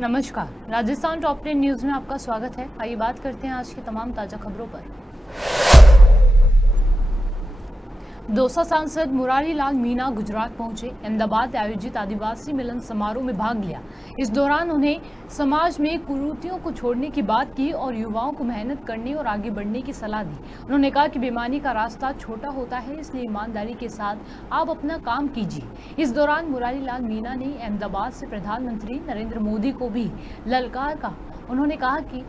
नमस्कार, Rajasthan top 10 news में आपका स्वागत है। आइए बात करते हैं आज की तमाम ताजा खबरों पर। दौसा सांसद मुरारी लाल मीणा गुजरात पहुंचे। अहमदाबाद आयोजित आदिवासी मिलन समारोह में भाग लिया। इस दौरान उन्हें समाज में कुरीतियों को छोड़ने की बात की और युवाओं को मेहनत करने और आगे बढ़ने की सलाह दी। उन्होंने कहा कि बेईमानी का रास्ता छोटा होता है, इसलिए ईमानदारी के साथ आप अपना काम कीजिए। इस दौरान मुरारी लाल मीणा ने अहमदाबाद से प्रधानमंत्री नरेंद्र मोदी को भी ललकार कहा। उन्होंने कहा कि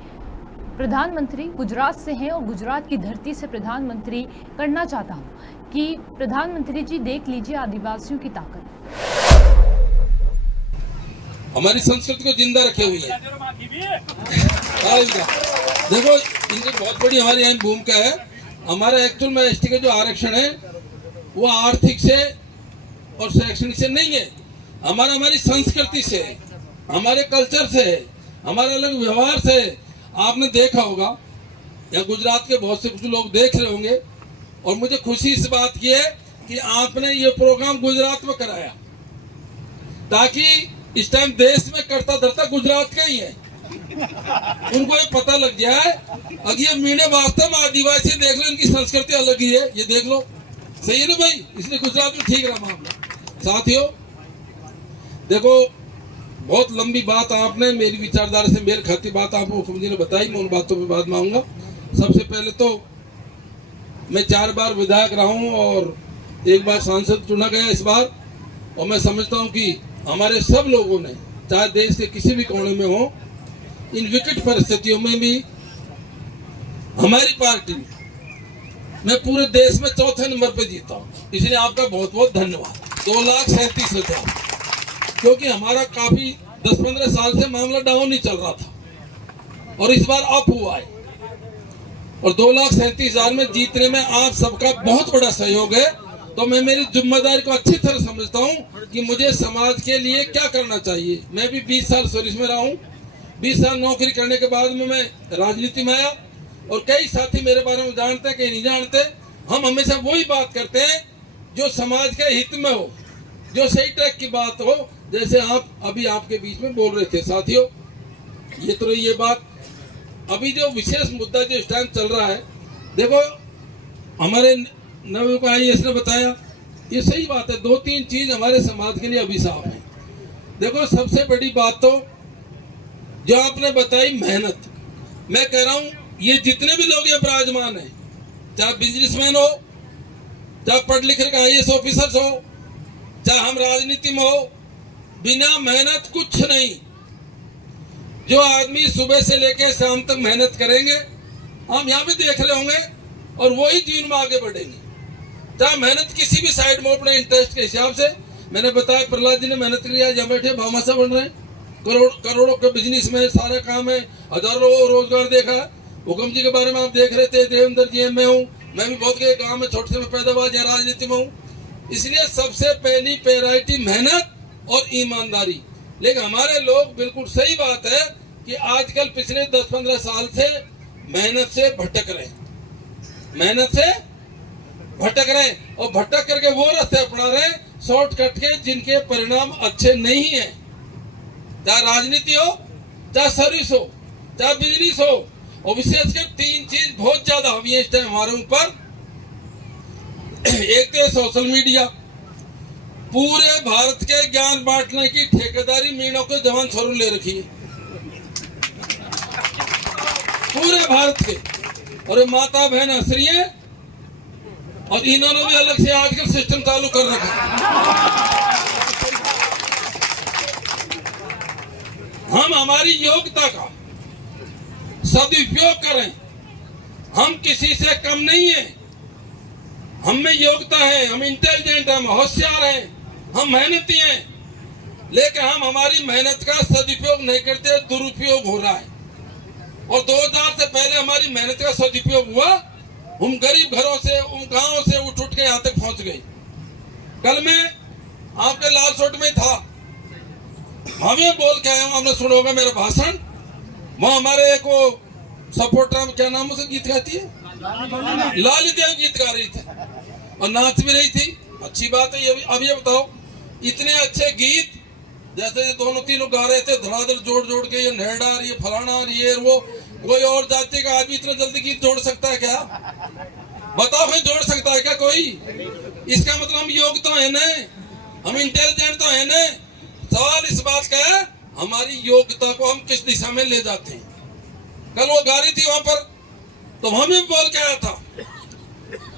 प्रधानमंत्री गुजरात से हैं और गुजरात की धरती से प्रधानमंत्री करना चाहता हूं कि प्रधानमंत्री जी देख लीजिए आदिवासियों की ताकत। हमारी संस्कृति को जिंदा रखे हुए हैं। देखो, इनकी बहुत बड़ी हमारी यहाँ भूमिका है। हमारे एक्चुअल में एसटी का जो आरक्षण है वो आर्थिक से और शैक्षणिक से नहीं है, हमारी संस्कृति से, हमारे कल्चर से, हमारे अलग व्यवहार से। आपने देखा होगा या गुजरात के बहुत से कुछ लोग देख रहे होंगे, और मुझे खुशी इस बात की है कि आपने ये प्रोग्राम गुजरात में कराया, ताकि इस टाइम देश में करता धरता गुजरात का ही है। उनको ये पता लग जाए अगर ये मीणे वास्तव में आदिवासी, देख लो इनकी संस्कृति अलग ही है, ये देख लो। सही है ना भाई? इसलिए गुजरात में ठीक रहा मामला। साथियों देखो, बहुत लंबी बात आपने, मेरी विचारधारा से मेल खाती बात आपको मुख्यमंत्री ने बताई, मैं उन बातों पे बाद में आऊंगा। सबसे पहले तो मैं 4 बार विधायक रहा हूं और 1 बार सांसद चुना गया इस बार, और मैं समझता हूं कि हमारे सब लोगों ने, चाहे देश के किसी भी कोने में हो, इन विकट परिस्थितियों में भी हमारी पार्टी मैं पूरे देश में 4थे नंबर पे जीता हूं। इसलिए आपका बहुत बहुत धन्यवाद। 2,37,000, क्योंकि हमारा काफी 10-15 साल से मामला डाउन ही चल रहा था और इस बार अप हुआ है, और 2,37,000 में जीतने में आप सबका बहुत बड़ा सहयोग है। तो मैं मेरी जिम्मेदारी को अच्छी तरह समझता हूं कि मुझे समाज के लिए क्या करना चाहिए। मैं भी 20 साल सर्विस में रहा हूं। 20 साल नौकरी करने के बाद में मैं राजनीति में आया, और कई साथी मेरे बारे में जानते हैं, कई नहीं जानते। हम हमेशा वही बात करते हैं जो समाज के हित में हो, जो सही ट्रैक की बात हो, जैसे आप अभी आपके बीच में बोल रहे थे। साथियों ये तो रही ये बात। अभी जो विशेष मुद्दा जो इस टाइम चल रहा है, देखो हमारे नव को IAS ने बताया, ये सही बात है। 2-3 चीज हमारे समाज के लिए अभिशाप है। देखो, सबसे बड़ी बात तो जो आपने बताई, मेहनत। मैं कह रहा हूं ये जितने भी लोग ये विराजमान है, चाहे बिजनेसमैन हो, चाहे पढ़ लिख के IAS ऑफिसर्स हो, चाहे हम राजनीति में हो, बिना मेहनत कुछ नहीं। जो आदमी सुबह से लेकर शाम तक मेहनत करेंगे, हम यहाँ भी देख रहे होंगे, और वही जीवन में आगे बढ़ेंगे। चाहे मेहनत किसी भी साइड में, अपने इंटरेस्ट के हिसाब से। मैंने बताया प्रहलाद जी ने मेहनत किया, जहाँ बैठे भामाशा बन रहे हैं, करोड़ों के बिजनेस में सारे काम है, हजारों लोगों को रोजगार देखा। हुकम जी के बारे में आप देख रहे थे, देवेंद्र जी में हूँ, मैं भी बहुत के गाँव में छोटे से पैदावार या राजनीति में हूँ। इसलिए सबसे पहली प्रायोरिटी मेहनत और ईमानदारी। लेकिन हमारे लोग, बिल्कुल सही बात है कि आजकल पिछले 10-15 साल से मेहनत से भटक रहे हैं, और भटक करके वो रास्ते अपना रहे शॉर्टकट के, जिनके परिणाम अच्छे नहीं है। चाहे राजनीति हो, चाहे सर्विस हो, चाहे बिजनेस हो, और विशेषकर 3 चीज बहुत ज्यादा हावी है इस टाइम हमारे ऊपर। एक तो सोशल मीडिया, पूरे भारत के ज्ञान बांटने की ठेकेदारी मीणों के जवान स्वरूप ले रखी है, पूरे भारत के। और माता बहन हंस रही है, और इन्होंने भी अलग से आजकल सिस्टम चालू कर रखा है। हम हमारी योग्यता का सदुपयोग करें। हम किसी से कम नहीं है, हम में योग्यता है, हम इंटेलिजेंट हैं, हम होशियार हैं, हम मेहनती हैं। लेकिन हम हमारी मेहनत का सदुपयोग नहीं करते, दुरुपयोग हो रहा है। और 2000 से पहले हमारी मेहनत का सदुपयोग हुआ। हम गरीब घरों से, उन गांवों से उठ के यहाँ तक पहुंच गए। कल मैं आपके लालसोट में था, हमें बोल के आया हूं, आपने सुना होगा मेरा भाषण। वहां हमारे एक सपोर्टर, क्या नाम उसे, गीत गाती है, लाली देव गीत गा रही थी और नाच भी रही थी। अच्छी बात है ये। अब ये बताओ, इतने अच्छे गीत जैसे ये दोनों तीनों गा रहे थे धड़ाधड़ जोड़ जोड़ के, ये नेहड़ा, ये फलाना, ये वो, कोई और जाति का आदमी इतना जल्दी गीत जोड़ सकता है क्या? बताओ भाई, जोड़ सकता है क्या कोई? इसका मतलब हम योग्य तो है ना, हम इंटेलिजेंट तो है ना। सवाल इस बात का है हमारी योग्यता को हम किस दिशा में ले जाते हैं। कल वो गा रही थी वहां पर, तो हमें बोल के आया था,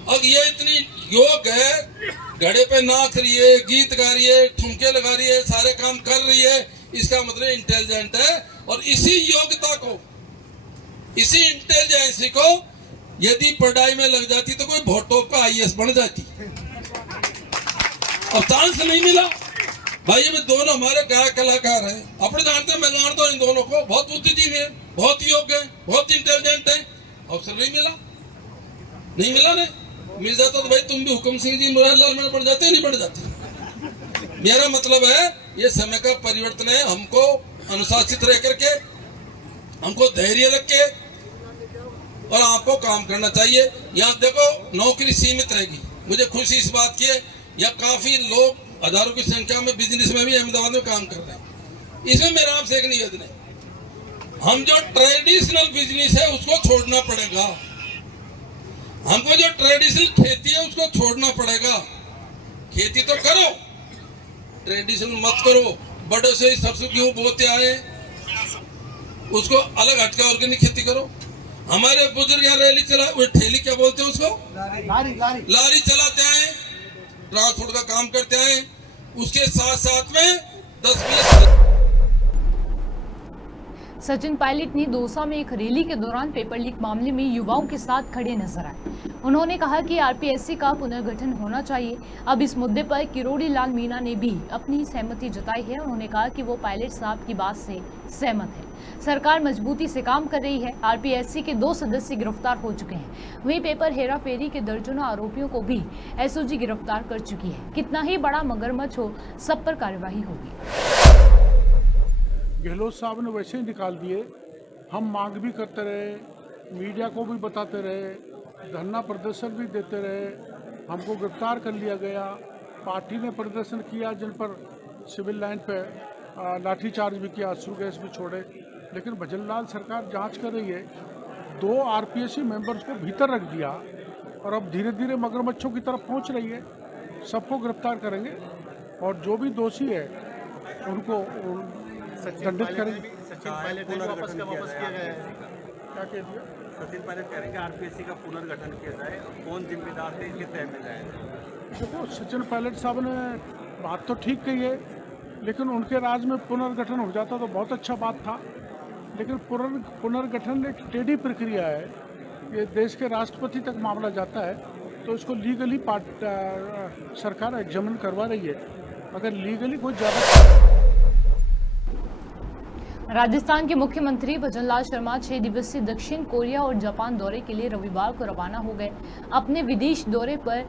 अब ये इतनी योग है, घड़े पे नाच रही है, गीत गा रही है, ठुमके लगा रही है, सारे काम कर रही है, इसका मतलब इंटेलिजेंट है। और इसी योग्यता को, इसी इंटेलिजेंसी को यदि पढ़ाई में लग जाती तो कोई भोटोप का IAS बन जाती। अब चांस नहीं मिला भाई। ये दोनों हमारे गायक कलाकार हैं, अपने जानते हैं, मैं जानता हूं इन दोनों को, बहुत बुद्धिजीवी है, बहुत योग्य है, बहुत इंटेलिजेंट है। अवसर नहीं मिला, नहीं मिला ना। मिल जाता तो भाई तुम भी हुक्म सिंह जी, मुरारी लाल में पड़ जाते, नहीं पड़ जाते। मेरा मतलब है ये समय का परिवर्तन है, हमको अनुशासित रह करके, हमको धैर्य रख के और आपको काम करना चाहिए। यहाँ देखो नौकरी सीमित रहेगी, मुझे खुशी इस बात की है, यहाँ काफी लोग हजारों की संख्या में बिजनेस में भी अहमदाबाद में काम कर रहे हैं। इसमें मेरा आपसे एक निवेदन है, हम जो ट्रेडिशनल बिजनेस है उसको छोड़ना पड़ेगा, हमको जो ट्रेडिशनल खेती है उसको छोड़ना पड़ेगा। खेती तो करो, ट्रेडिशनल मत करो। बड़े से सरसों गेहूं बोते आए उसको अलग हटके ऑर्गेनिक खेती करो। हमारे बुजुर्ग यहाँ रैली चला, वो ठेली क्या बोलते हैं उसको, लारी चलाते हैं, ट्रांसपोर्ट का काम करते हैं, उसके साथ साथ में 10-20। सचिन पायलट ने दौसा में एक रैली के दौरान पेपर लीक मामले में युवाओं के साथ खड़े नजर आए। उन्होंने कहा कि आरपीएससी का पुनर्गठन होना चाहिए। अब इस मुद्दे पर किरोड़ी लाल मीणा ने भी अपनी सहमति जताई है। उन्होंने कहा कि वो पायलट साहब की बात से सहमत है। सरकार मजबूती से काम कर रही है। आरपीएससी के 2 सदस्य गिरफ्तार हो चुके हैं। वहीं पेपर हेराफेरी के दर्जनों आरोपियों को भी एसओजी गिरफ्तार कर चुकी है। कितना ही बड़ा मगरमच्छ हो, सब पर कार्यवाही होगी। गहलोत साहब ने वैसे ही निकाल दिए। हम मांग भी करते रहे, मीडिया को भी बताते रहे, धरना प्रदर्शन भी देते रहे, हमको गिरफ्तार कर लिया गया। पार्टी ने प्रदर्शन किया जिन पर सिविल लाइन पे लाठीचार्ज भी किया, आंसू गैस भी छोड़े, लेकिन भजनलाल सरकार जांच कर रही है। 2 आरपीएससी मेंबर्स को भीतर रख दिया और अब धीरे धीरे मगरमच्छों की तरफ पहुंच रही है। सबको गिरफ्तार करेंगे और जो भी दोषी है उनको दंडित करेंगे। सचिन पायलट को वापस किया गया है। क्या कह दिया? सचिन पायलट कह रहे हैं कि आरपीएससी का पुनर्गठन किया जाए, कौन जिम्मेदार थे इसके तय में जाए। देखो, सचिन पायलट साहब ने बात तो ठीक कही है, लेकिन उनके राज में पुनर्गठन हो जाता तो बहुत अच्छा बात था। लेकिन पुनर्गठन एक टेढ़ी प्रक्रिया है, ये देश के राष्ट्रपति तक मामला जाता है, तो इसको लीगली सरकार एग्जामिन करवा रही है। अगर लीगली कोई ज़्यादा। राजस्थान के मुख्यमंत्री भजनलाल शर्मा 6 दिवसीय दक्षिण कोरिया और जापान दौरे के लिए रविवार को रवाना हो गए। अपने विदेश दौरे पर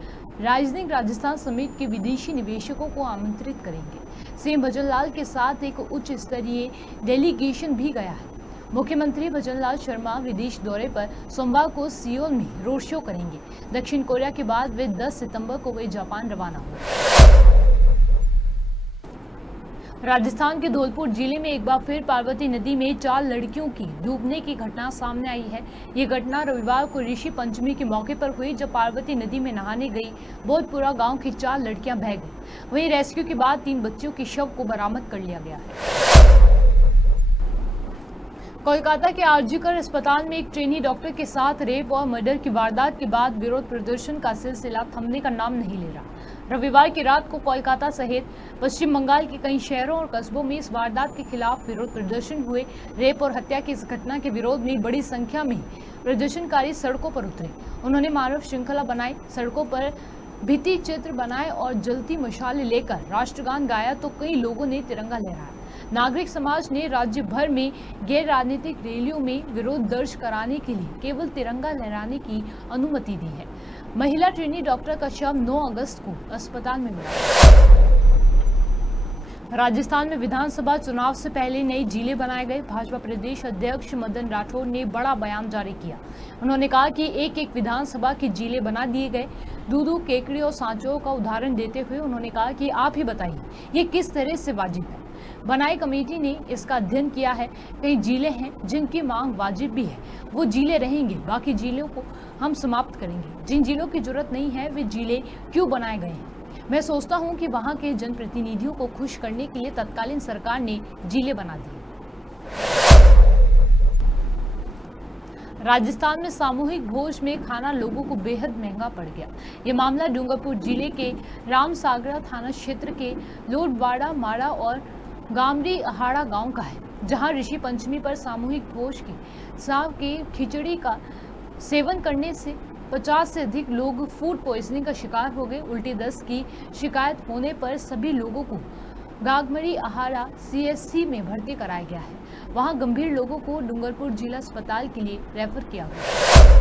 राजधानी राजस्थान समेत के विदेशी निवेशकों को आमंत्रित करेंगे। सीएम भजनलाल के साथ एक उच्च स्तरीय डेलीगेशन भी गया है। मुख्यमंत्री भजनलाल शर्मा विदेश दौरे पर सोमवार को सियोल में रोड शो करेंगे। दक्षिण कोरिया के बाद वे 10 सितंबर को वे जापान रवाना हुए। राजस्थान के धौलपुर जिले में एक बार फिर पार्वती नदी में 4 लड़कियों की डूबने की घटना सामने आई है। ये घटना रविवार को ऋषि पंचमी के मौके पर हुई, जब पार्वती नदी में नहाने गई बोधपुरा गांव की 4 लड़कियां बह गई। वहीं रेस्क्यू के बाद 3 बच्चियों के शव को बरामद कर लिया गया है। कोलकाता के आरजीकर अस्पताल में एक ट्रेनी डॉक्टर के साथ रेप और मर्डर की वारदात के बाद विरोध प्रदर्शन का सिलसिला थमने का नाम नहीं ले रहा। रविवार की रात को कोलकाता सहित पश्चिम बंगाल के कई शहरों और कस्बों में इस वारदात के खिलाफ विरोध प्रदर्शन हुए। रेप और हत्या की इस घटना के विरोध में बड़ी संख्या में प्रदर्शनकारी सड़कों पर उतरे। उन्होंने मानव श्रृंखला बनाई, सड़कों पर भित्ति चित्र बनाए और जलती मशालें लेकर राष्ट्रगान गाया, तो कई लोगों ने तिरंगा लहराया। नागरिक समाज ने राज्य भर में गैर राजनीतिक रैलियों में विरोध दर्ज कराने के लिए केवल तिरंगा लहराने की अनुमति दी है। महिला ट्रेनी डॉक्टर का शव 9 अगस्त को अस्पताल में मिला। राजस्थान में विधानसभा चुनाव से पहले नई जिले बनाए गए। भाजपा प्रदेश अध्यक्ष मदन राठौर ने बड़ा बयान जारी किया। उन्होंने कहा कि एक एक विधानसभा के जिले बना दिए गए। दूदू, केकड़ी और सांचोर का उदाहरण देते हुए उन्होंने कहा कि आप ही बताइए ये किस तरह से वाजिब है। बनाई कमेटी ने इसका अध्ययन किया है। कई जिले हैं जिनकी मांग वाजिब भी है, वो जिले रहेंगे, बाकी जिलों को हम समाप्त करेंगे। जिन जिलों की जरूरत नहीं है वे जिले क्यों बनाए गए हैं? मैं सोचता हूं कि वहां के जनप्रतिनिधियों को खुश करने के लिए तत्कालीन सरकार ने जिले बना दिए। राजस्थान में सामूहिक भोज में खाना लोगों को बेहद महंगा पड़ गया। ये मामला डूंगरपुर जिले के रामसागरा थाना क्षेत्र के लोटवाड़ा माड़ा और गामरी अहाड़ा गांव का है, जहां ऋषि पंचमी पर सामूहिक भोज के साव के खिचड़ी का सेवन करने से 50 से अधिक लोग फूड पॉइजनिंग का शिकार हो गए। उल्टी दस्त की शिकायत होने पर सभी लोगों को गागमरी अहाड़ा CSC में भर्ती कराया गया है। वहां गंभीर लोगों को डूंगरपुर जिला अस्पताल के लिए रेफर किया गया।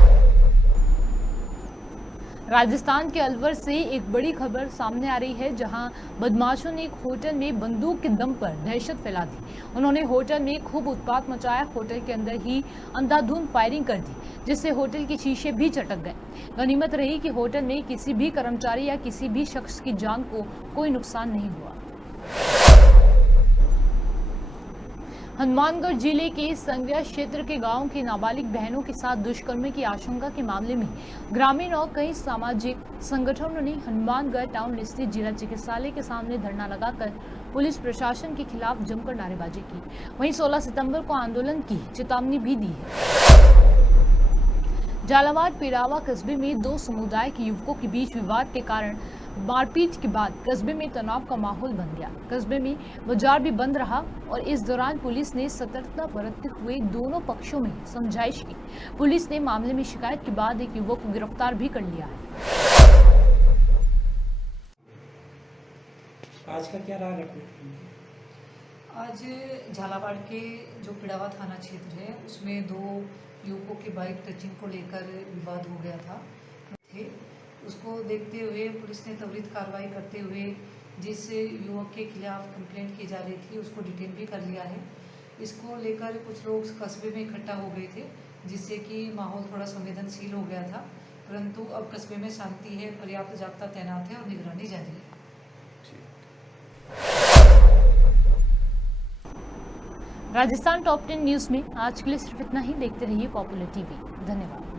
राजस्थान के अलवर से एक बड़ी खबर सामने आ रही है, जहां बदमाशों ने एक होटल में बंदूक के दम पर दहशत फैला दी। उन्होंने होटल में खूब उत्पात मचाया, होटल के अंदर ही अंधाधुंध फायरिंग कर दी, जिससे होटल के शीशे भी चटक गए। गनीमत रही कि होटल में किसी भी कर्मचारी या किसी भी शख्स की जान को कोई नुकसान नहीं हुआ। हनुमानगढ़ जिले के संज्ञा क्षेत्र के गांव की नाबालिग बहनों के साथ दुष्कर्म की आशंका के मामले में ग्रामीण और कई सामाजिक संगठनों ने हनुमानगढ़ टाउन स्थित जिला चिकित्सालय के सामने धरना लगाकर पुलिस प्रशासन के खिलाफ जमकर नारेबाजी की। वहीं 16 सितंबर को आंदोलन की चेतावनी भी दी है। झालावाड़ पिरावा कस्बे में दो समुदाय के युवकों के बीच विवाद के कारण मारपीट के बाद कस्बे में तनाव का माहौल बन गया। कस्बे में बाजार भी बंद रहा और इस दौरान पुलिस ने सतर्कता बरतते हुए दोनों पक्षों में समझाइश की। पुलिस ने मामले में शिकायत के बाद एक युवक को गिरफ्तार भी कर लिया है। आज का क्या रहा घटना? आज झालावाड़ के जो पिड़ावा थाना क्षेत्र है उसमें दो युवकों के बाइक टचिंग को लेकर विवाद हो गया था। उसको देखते हुए पुलिस ने त्वरित कार्रवाई करते हुए जिस युवक के खिलाफ कंप्लेंट की जा रही थी उसको डिटेन भी कर लिया है। इसको लेकर कुछ लोग कस्बे में इकट्ठा हो गए थे, जिससे कि माहौल थोड़ा संवेदनशील हो गया था, परंतु अब कस्बे में शांति है, पर्याप्त जाब्ता तैनात है और निगरानी जारी है। राजस्थान टॉप 10 न्यूज में आज के लिए सिर्फ इतना ही। देखते रहिए पॉपुलर टीवी। धन्यवाद।